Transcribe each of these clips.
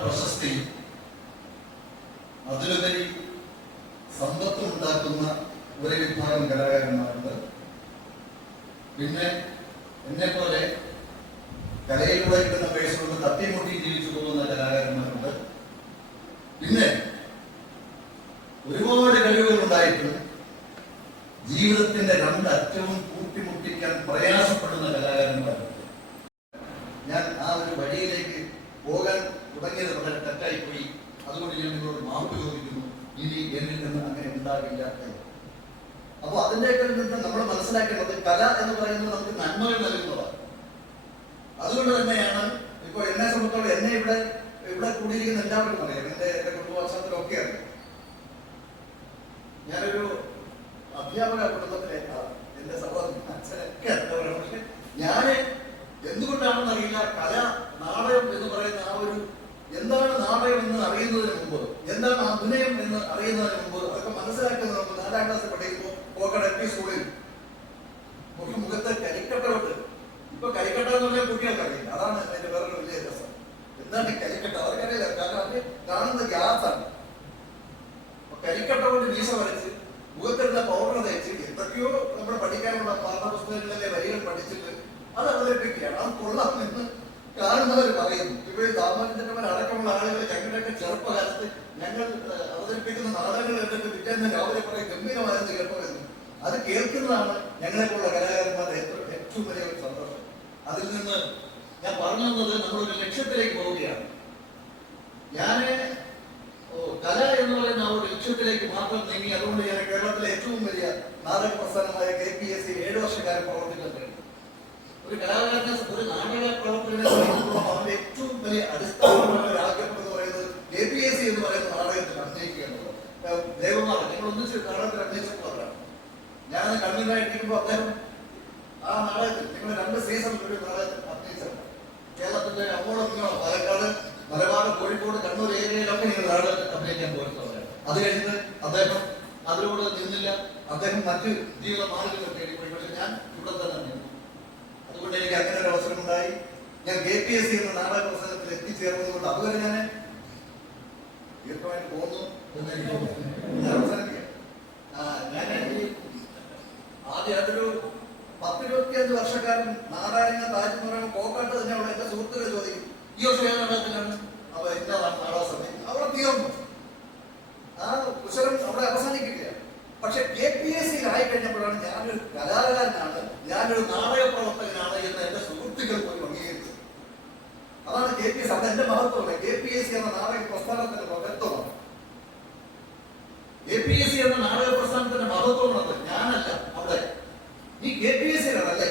പ്രശസ്തി അതിലുപരി സമ്പത്ത് ഉണ്ടാക്കുന്ന ഒരു വിഭാഗം കലാകാരന്മാരുണ്ട്. പിന്നെ എന്നെ പോലെ കലയിലൂടെ കിട്ടുന്ന പൈസ കൊണ്ട് തട്ടിമുട്ടി ജീവിച്ചു പോകുന്ന കലാകാരന്മാരുണ്ട്. പിന്നെ ഒരുപാട് കഴിവുകൾ ഉണ്ടായിട്ടും ജീവിതത്തിന്റെ രണ്ടറ്റവും കൂട്ടിമുട്ടിക്കാൻ പ്രയാസപ്പെടുന്ന കലാകാരന്മാരുണ്ട് ഞാൻ ആ ഒരു വഴിയിലേക്ക് പോകാൻ തുടങ്ങിയത് വളരെ തെറ്റായി പോയി അതുകൊണ്ട് ഞാൻ നിങ്ങളോട് മാപ്പ് ചോദിക്കുന്നു ഇനി എന്നിൽ നിന്ന് അങ്ങനെ ഉണ്ടാകില്ല എന്ന് അതിന്റെയൊക്കെ നിന്ന് നമ്മൾ മനസ്സിലാക്കേണ്ടത് കല എന്ന് പറയുന്നത് നമുക്ക് നന്മകൾ നൽകുന്നതാണ്. അതുകൊണ്ട് തന്നെയാണ് ഇപ്പൊ എന്നെ സംബന്ധിച്ചോളം എന്നെ ഇവിടെ ഇവിടെ കൂടിയിരിക്കുന്ന എല്ലാവർക്കും അറിയാം. എന്റെ എന്റെ കുടുംബവാസത്തിലൊക്കെ അറിയാം. ഞാനൊരു അധ്യാപക കുടുംബത്തിലെ. എന്റെ സഹോദരൻ അച്ഛനൊക്കെ അധ്യാപകരാണ് പക്ഷെ ഞാൻ എന്തുകൊണ്ടാണെന്ന് അറിയില്ല. കല നാടകം എന്ന് പറയുന്ന ആ ഒരു എന്താണ് നാടകം എന്ന് അറിയുന്നതിന് മുമ്പ് എന്താണ് അഭിനയം എന്ന് അറിയുന്നതിന് മുമ്പ് അതൊക്കെ മനസ്സിലാക്കുന്നത് നമുക്ക് നാലാം ക്ലാസ് പഠിക്കുമ്പോൾ പോക്കട എൽ പി സ്കൂളിൽ. മുഖം മുഖത്ത് കരിക്കട്ടോട്ട് ഇപ്പൊ കരിക്കട്ട എന്ന് പറഞ്ഞാൽ കുട്ടികൾക്കറിയില്ല. അതാണ് അതിന്റെ വേറൊരു വലിയ രസം. എന്താണ് കരിക്കട്ട? അവർക്കറിയില്ല. കാരണം അത് കാണുന്നത് ഗ്യാസാണ്. കരിക്കട്ട കൊണ്ട് വീസ വരച്ച് മുഖത്തെടുത്ത പൗഡർ തേച്ച് എന്തൊക്കെയോ നമ്മൾ പഠിക്കാനുള്ള പാഠപുസ്തകങ്ങളിലെ വരികൾ പഠിച്ചിട്ട് അത് അവതരിപ്പിക്കുകയാണ്. അത് കൊള്ളാം എന്ന് കാണുന്നവർ പറയുന്നു. ഈ ദാമോദരൻ അടക്കമുള്ള ആളുകൾ ഞങ്ങളുടെയൊക്കെ ചെറുപ്പകാലത്ത് ഞങ്ങൾ അവതരിപ്പിക്കുന്ന നാടകങ്ങൾ കണ്ടിട്ട് പിറ്റേന്ന് രാവിലെ കുറെ ഗംഭീരമായിരുന്നു കേൾപ്പമെന്ന് അത് കേൾക്കുന്നതാണ് ഞങ്ങളെ പോലുള്ള കലാകാരന്മാരുടെ ഏറ്റവും വലിയ ഒരു സന്തോഷം. അതിൽ നിന്ന് ഞാൻ പറഞ്ഞു തന്നത് നമ്മളൊരു ലക്ഷ്യത്തിലേക്ക് പോവുകയാണ്. ഓ, കല എന്ന് പറയുന്ന ആ ഒരു ലക്ഷ്യത്തിലേക്ക് മാത്രം നീങ്ങി അതുകൊണ്ട് ഞാൻ കേരളത്തിലെ ഏറ്റവും വലിയ നാടക പ്രസ്ഥാനമായ കെ പി എസ് സി ഏഴ് വർഷക്കാരൻ പ്രവർത്തിക്കാൻ കഴിഞ്ഞു ഒരു കലാകാരനെ ഒരു നാടക പ്രവർത്തകനെ സംബന്ധിച്ചിടത്തോളം അവന്റെ ഏറ്റവും വലിയ അടിസ്ഥാനപരമായ ഒരു ആഗ്രഹം എന്ന് പറയുന്നത് കെ പി എസ് സി എന്ന് പറയുന്ന നാടകത്തിൽ അഭിനയിക്കുക എന്നുള്ളത് ദേവമാർ ഞങ്ങൾ ഒന്നിച്ച് നാടകത്തിൽ അഭിനയിച്ചപ്പോഴാണ് ഞാൻ കണ്ണീരായിട്ടിരിക്കുമ്പോൾ അദ്ദേഹം ആ നാടകത്തിൽ നിങ്ങൾ രണ്ട് സീസൺ ഒരു നാടകത്തിൽ അഭിനയിച്ചത് കേരളത്തിന്റെ അങ്ങോളം ഇങ്ങോളം പാലക്കാട് മലബാർ കോഴിക്കോട് കണ്ണൂർ ഏരിയയിലൊക്കെ നിങ്ങൾ നാടകത്തിൽ അഭിനയിക്കാൻ പോയിരുന്നവരാണ് അത് കഴിഞ്ഞ് അദ്ദേഹം അതിലൂടെ നിന്നില്ല. അദ്ദേഹം മറ്റ് ജീവിത മാർഗങ്ങൾ തേടി പോയി പക്ഷെ ഞാൻ ഇവിടെ തന്നെ നിന്നു. അതുകൊണ്ട് എനിക്ക് അങ്ങനെ ഒരു അവസരം ഉണ്ടായി. ഞാൻ കെ പി എസ് സി എന്ന നാടക പ്രസംഗത്തിൽ എത്തിച്ചേർന്നത് കൊണ്ട് അതുവരെ ഞാൻ ദീർഘമായിട്ട് പോകുന്നു എന്ന് എനിക്ക് തോന്നുന്നു ഞാൻ അവസാനിപ്പിക്കാം. ആ, ഞാൻ ഈ ആദ്യം അതൊരു പത്തിരുപത്തിയഞ്ച് വർഷക്കാരൻ നാരായണ താജ് എന്ന് പറയുമ്പോൾ കോക്കാട്ട് തന്നെയുള്ള എന്റെ സുഹൃത്തുക്കൾ ചോദിക്കും ഈ വർഷം ഏത് നാടകത്തിലാണ് അവ എന്നതാണ് നാടക സമയം അവിടെ തീർന്നു ആ കുശലം അവിടെ അവസാനിക്കില്ല പക്ഷെ കെ പി എസ് സിയിൽ ആയി കഴിഞ്ഞപ്പോഴാണ് ഞാനൊരു കലാകാരനാണ് ഞാനൊരു നാടക പ്രവർത്തകനാണ് എന്ന് എന്റെ സുഹൃത്തുക്കൾ പോയി അംഗീകരിച്ചു. അതാണ് കെ പി എസ്. അത് എന്റെ മഹത്വമല്ല. കെ പി എസ് സി എന്ന നാടക പ്രസ്ഥാനത്തിന്റെ മഹത്വമാണ്. കെ പി എസ് സി എന്ന നാടക പ്രസ്ഥാനത്തിന്റെ മഹത്വമാണത്. ഞാനല്ല. അവിടെ. നീ കെ പി എസ് സിയിലാണല്ലേ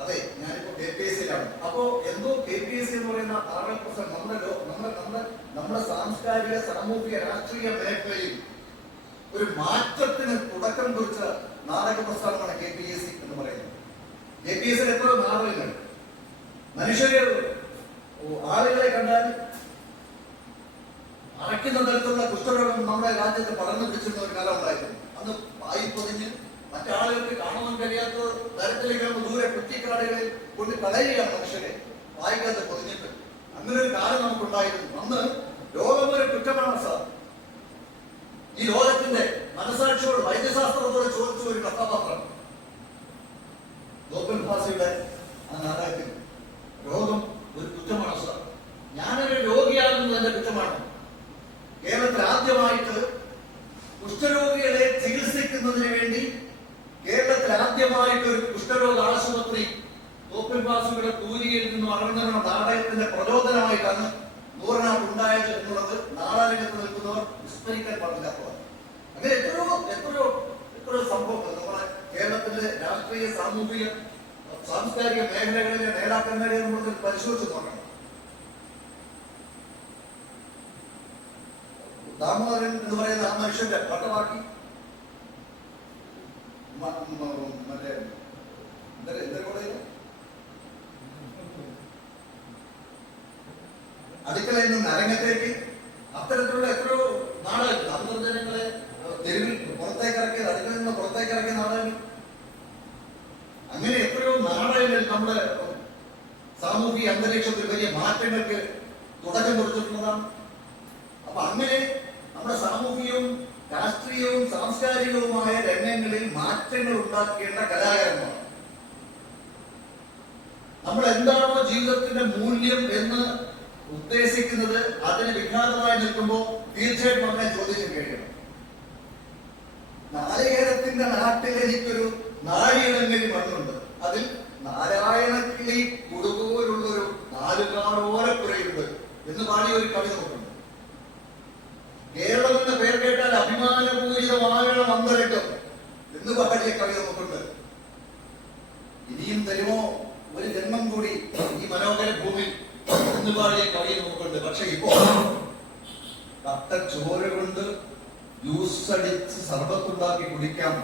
അതെ ഞാനിപ്പോ കെ പി എസ് സിയിലാണ്. അപ്പോ എന്തോ കെ പി എസ് സി എന്ന് പറയുന്ന നാടക പ്രസ്ഥാനം നമ്മുടെ നമ്മുടെ നമ്മുടെ നമ്മുടെ സാംസ്കാരിക സാമൂഹിക രാഷ്ട്രീയ മേഖലയിൽ ഒരു മാറ്റത്തിന് തുടക്കം കുറിച്ച നാടക പ്രസ്ഥാനമാണ് കെ പി എസ് സി എന്ന് പറയുന്നത്. കെ പി എസ് എത്ര നാടകങ്ങൾ. മനുഷ്യരെ ആളുകളെ കണ്ടാൽ അടയ്ക്കുന്ന തരത്തിലുള്ള കുഷ്ഠരോഗം നമ്മുടെ രാജ്യത്ത് പടർന്നു പിടിച്ചിരുന്ന ഒരു കാലം ഉണ്ടായിരുന്നു. അന്ന് വായി പൊതിഞ്ഞ് മറ്റാളുകൾക്ക് കാണുവാൻ കഴിയാത്ത തരത്തിലേക്ക് നമ്മൾ ദൂരെ കുറ്റിക്കാടുകളിൽ കൊണ്ട് കളയുകയാണ് മനുഷ്യരെ. വായിക്കാതെ പൊതിഞ്ഞിട്ട്. അങ്ങനെ ഒരു കാലം നമുക്കുണ്ടായിരുന്നു. അന്ന് ലോകം ഒരു കുറ്റമാണ് സാർ. ഈ ലോകത്തിന്റെ മനസാക്ഷിയോട് വൈദ്യശാസ്ത്രത്തോട് ചോദിച്ച ഒരു കഥാപാത്രം. നോബൽ ഭാസയുടെ ആ നാടകത്തിൽ രോഗം ഒരു കുറ്റമാണ് സാർ. ഞാനൊരു രോഗിയാകുന്നത് എന്റെ കുറ്റമാണ്. കേരളത്തിൽ ആദ്യമായിട്ട് കുഷ്ഠരോഗികളെ ചികിത്സിക്കുന്നതിന് വേണ്ടി കേരളത്തിൽ ആദ്യമായിട്ട് ഒരു കുഷ്ഠരോഗ ആശുപത്രി തോപ്പിൽ ഭാസയുടെ കൂലിയിൽ നിന്നും അടങ്ങുന്ന നാടകത്തിന്റെ പ്രചോദനമായിട്ടാണ് നൂറിനാൾ ഉണ്ടായത് എന്നുള്ളത് നാടകരംഗത്ത് നിൽക്കുന്നവർ വിസ്മരിക്കാൻ പാടില്ലാത്തതാണ്. അങ്ങനെ എത്രയോ എത്രയോ എത്രയോ സംഭവങ്ങൾ നമ്മുടെ കേരളത്തിന്റെ രാഷ്ട്രീയ സാമൂഹിക സാംസ്കാരിക മേഖലകളിലെ നേതാക്കന്മാരെ നമ്മൾ പരിശോധിച്ച് നോക്കണം. ദാമോദരൻ എന്ന് പറയുന്ന ആ മനുഷ്യന്റെ പട്ടവാക്കി. മറ്റേ അടുക്കളയിൽ നിന്ന് അരങ്ങത്തേക്ക് അത്തരത്തിലുള്ള എത്രയോ നാടകങ്ങൾ അന്തർജനങ്ങളെ ഏഹ്, തെരുവിൽ പുറത്തേക്ക് ഇറക്കിയത് അടുക്കളയിൽ നിന്ന് പുറത്തേക്ക് ഇറക്കിയ നാടകങ്ങൾ അങ്ങനെ എത്രയോ നാടകങ്ങൾ നമ്മുടെ ഏഹ്, സാമൂഹിക അന്തരീക്ഷത്തിൽ വലിയ മാറ്റങ്ങൾക്ക് തുടക്കം കുറിച്ചിട്ടുള്ളതാണ് അപ്പൊ അങ്ങനെ നമ്മുടെ സാമൂഹികവും രാഷ്ട്രീയവും സാംസ്കാരികവുമായ രംഗങ്ങളിൽ മാറ്റങ്ങൾ ഉണ്ടാക്കേണ്ട കലാകാരന്മാർ. നമ്മൾ എന്താണോ ജീവിതത്തിന്റെ മൂല്യം എന്ന് ഉദ്ദേശിക്കുന്നത് അതിന് വിഘാതമായി നിൽക്കുമ്പോൾ തീർച്ചയായിട്ടും നമ്മളെ ചോദ്യം കഴിയണം നാളികേരത്തിന്റെ നാട്ടിൽ എനിക്കൊരു നാഴികളെങ്കിലും മണ്ണുണ്ട്. അതിൽ നാരായണക്കിളി കൊടുപോലുള്ളൊരു നാലുകാടോരപ്പുരയുണ്ട് എന്ന് പാടിയ ഒരു കവിത നോക്കുന്നുണ്ട് കേരളം എന്ന പേര് കേട്ടാൽ അഭിമാനപൂരിതമാകണം മന്ദരക്കം എന്ന് പാടിയ കവിത നോക്കുന്നുണ്ട് ഇനിയും തരുമോ? ഒരു ജന്മം കൂടി ഈ മനോഹര ഭൂമി എന്ന് പാടിയ കവിത നോക്കുന്നുണ്ട് പക്ഷെ ഇപ്പോ കട്ട ചോര കൊണ്ട് ജ്യൂസ് അടിച്ച് സർബത്തുണ്ടാക്കി കുടിക്കാം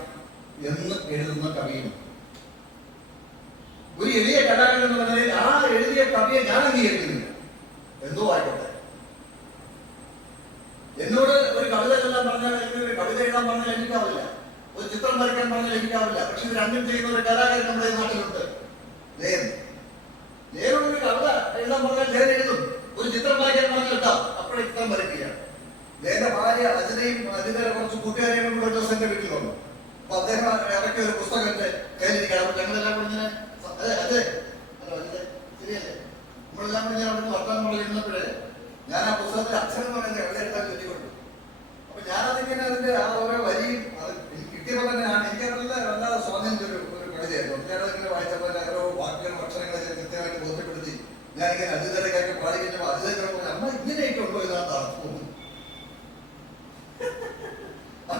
എന്ന് എഴുതുന്ന കവിയും ഒരു എളിയ കലാകാരൻ എന്ന് പറഞ്ഞാൽ ആ എഴുതിയ കവിയെ ഞാൻ അംഗീകരിക്കുന്നില്ല എന്തോ ആയിക്കോട്ടെ എന്നോട് ഒരു കവിത എല്ലാം പറഞ്ഞാൽ എനിക്ക് ഒരു കവിത എഴുതാൻ പറഞ്ഞാൽ എനിക്കാവില്ല. ഒരു ചിത്രം വരയ്ക്കാൻ പറഞ്ഞാൽ എനിക്കാവില്ല. പക്ഷെ ഇത് രണ്ടും ചെയ്യുന്ന ഒരു കലാകാരൻ നമ്മുടെ ഈ നാട്ടിലുണ്ട് ജയൻ ജയനോട് ഒരു കവിത എഴുതാൻ പറഞ്ഞാൽ ജയൻ എഴുതും ഒരു ചിത്രം വരയ്ക്കാൻ പറഞ്ഞാൽ ഇട്ടാം അപ്പോഴേ ചിത്രം വരയ്ക്കുകയാണ് ജയന്റെ ഭാര്യ അജിതയും അജിതയുടെ കുറച്ച് കൂട്ടുകാരെയും കൂടെ ഒരു ദിവസം എന്റെ വീട്ടിൽ വന്നു അപ്പൊ അദ്ദേഹം ഇറക്കിയ ഒരു പുസ്തകം എന്റെ കയ്യിലിരിക്കണം അപ്പൊ ഞങ്ങളെല്ലാം കൂടി ഇങ്ങനെ സ- അതെ അതെ ഹലോ അജിത ശരിയല്ലേ ഇങ്ങനെ വർത്താനം പോലെ ഞാൻ ആ പുസ്തകത്തിൽ അക്ഷരം പറയുന്നത് എവിടെ എടുത്താൽ ചൊല്ലിക്കൊണ്ടു അപ്പൊ ഞാനതിങ്ങനെ അതിന്റെ ആ ഓരോ വരിയും അത് കിട്ടിയപ്പോൾ തന്നെ ഞാൻ എനിക്ക് നല്ല വല്ലാതെ സ്വാധീനിച്ച ഒരു ഒരു കവിതയായിരുന്നു വായിച്ചപ്പോൾ അതിന്റെ ഓരോ വാക്കുകളും അക്ഷരങ്ങളെ കൃത്യമായിട്ട് ബോധ്യപ്പെടുത്തി ഞാനിങ്ങനെ കാര്യം പാടി കഴിഞ്ഞപ്പോൾ പറഞ്ഞു അമ്മ ഇങ്ങനെയൊക്കെ ഉണ്ടോ ഇതാണ് അർത്ഥം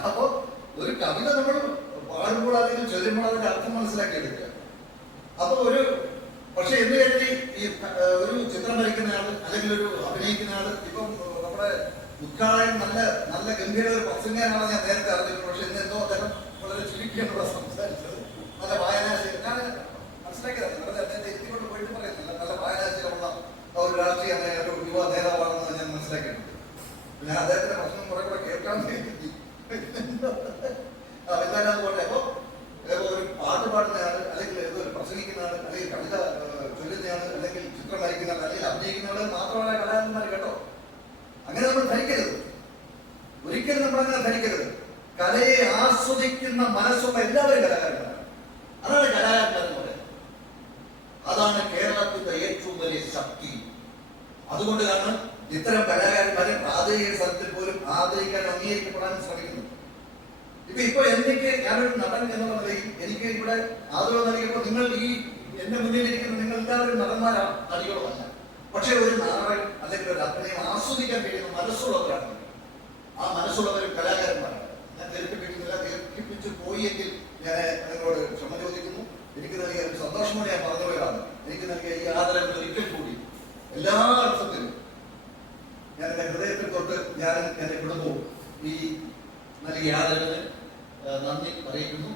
അപ്പോ ഒരു കവിത നമ്മൾ പാടുമ്പോൾ അല്ലെങ്കിൽ ചൊല്ലുമ്പോൾ അതിന്റെ അർത്ഥം മനസ്സിലാക്കി എടുക്കുക. അപ്പൊ ഒരു പക്ഷെ എന്ന് കരുതി ഈ ഏഹ്, ഒരു ചിത്രം വരയ്ക്കുന്ന ആൾ അല്ലെങ്കിൽ ഒരു അഭിനയിക്കുന്ന ആൾ. ഇപ്പം നമ്മുടെ ഉദ്ഘാടകൻ നല്ല നല്ല ഗംഭീര ഒരു പ്രസംഗനാണെന്ന് ഞാൻ നേരത്തെ അറിഞ്ഞിട്ടുണ്ട് പക്ഷെ ഇന്ന് എന്തോ അദ്ദേഹം വളരെ ചുരുക്കിയാണ് ഇവിടെ സംസാരിച്ചത് നല്ല വായനാശീലം ഞാൻ മനസ്സിലാക്കിയതാണ് വെറുതെ അദ്ദേഹത്തെ എത്തിക്കൊണ്ട് പോയിട്ട് പറയുന്നില്ല നല്ല വായനാശീലമുള്ള ഒരു രാഷ്ട്രീയ നേ- ഒരു യുവ നേതാവാണെന്ന് ഞാൻ മനസ്സിലാക്കിയിട്ടുണ്ട് ഞാൻ അദ്ദേഹത്തിന്റെ പ്രശ്നം കുറെ കൂടെ കേൾക്കാൻ വേണ്ടി ആ, എന്തായാലും അത് പോട്ടെ അപ്പൊ ഏതോ ഒരു പാട്ട് പാടുന്നയാൾ അല്ലെങ്കിൽ ഏതോ ഒരു പ്രസംഗിക്കുന്ന ആൾ അല്ലെങ്കിൽ കവിത ഏഹ്, ചൊല്ലുന്നയാൾ അല്ലെങ്കിൽ ചിത്രം വരയ്ക്കുന്ന ആൾ അല്ലെങ്കിൽ അഭിനയിക്കുന്ന ആൾ മാത്രമല്ല കലാകാരന്മാർ കേട്ടോ. അങ്ങനെ നമ്മൾ ധരിക്കരുത്. ഒരിക്കലും നമ്മൾ അങ്ങനെ ധരിക്കരുത്. കലയെ ആസ്വദിക്കുന്ന മനസ്സുള്ള എല്ലാവരും കലാകാരന്മാരാണ്. അതാണ് കലാകാരന്മാരെന്ന് പറയുന്നത്. അതാണ് കേരളത്തിന്റെ ഏറ്റവും വലിയ ശക്തി. അതുകൊണ്ട് കാരണം ഇത്തരം കലാകാരന്മാരെ പ്രാദേശിക സ്ഥലത്തിൽ പോലും ആദരിക്കാൻ അംഗീകരിക്കപ്പെടാൻ ശ്രമിക്കുന്നു. ഇപ്പൊ ഇപ്പൊ എനിക്ക് ഞാനൊരു നടൻ എന്നുള്ള നിലയിൽ എനിക്ക് ഇവിടെ ആദരവ് നൽകിയപ്പോൾ നിങ്ങൾ ഈ എന്റെ മുന്നിലിരിക്കുന്ന നിങ്ങൾ എല്ലാവരും നടന്മാരാണ് നടികളുമല്ല പക്ഷെ ഒരു നാടൻ അല്ലെങ്കിൽ ഒരു അഭിനയം ആസ്വദിക്കാൻ കഴിയുന്ന മനസ്സുള്ളവരാണ്. ആ മനസ്സുള്ളവരും കലാകാരന്മാരാണ്. ഞാൻ ധരിപ്പിക്കുന്നില്ല ദീർഘിപ്പിച്ചു പോയെങ്കിൽ ഞാൻ നിങ്ങളോട് ക്ഷമ ചോദിക്കുന്നു. എനിക്ക് നൽകിയ ഒരു സന്തോഷമോടെ ഞാൻ പറഞ്ഞവരാണ്. എനിക്ക് നൽകിയ ഈ ആദരവ് ഒരിക്കൽ കൂടി എല്ലാ അർത്ഥത്തിലും ഞാൻ എന്റെ ഹൃദയത്തിൽ തൊട്ട് ഞാൻ എന്റെ കുടുംബവും ഈ നൽകിയ ആദരവിന് നന്ദി അറിയിക്കുന്നു.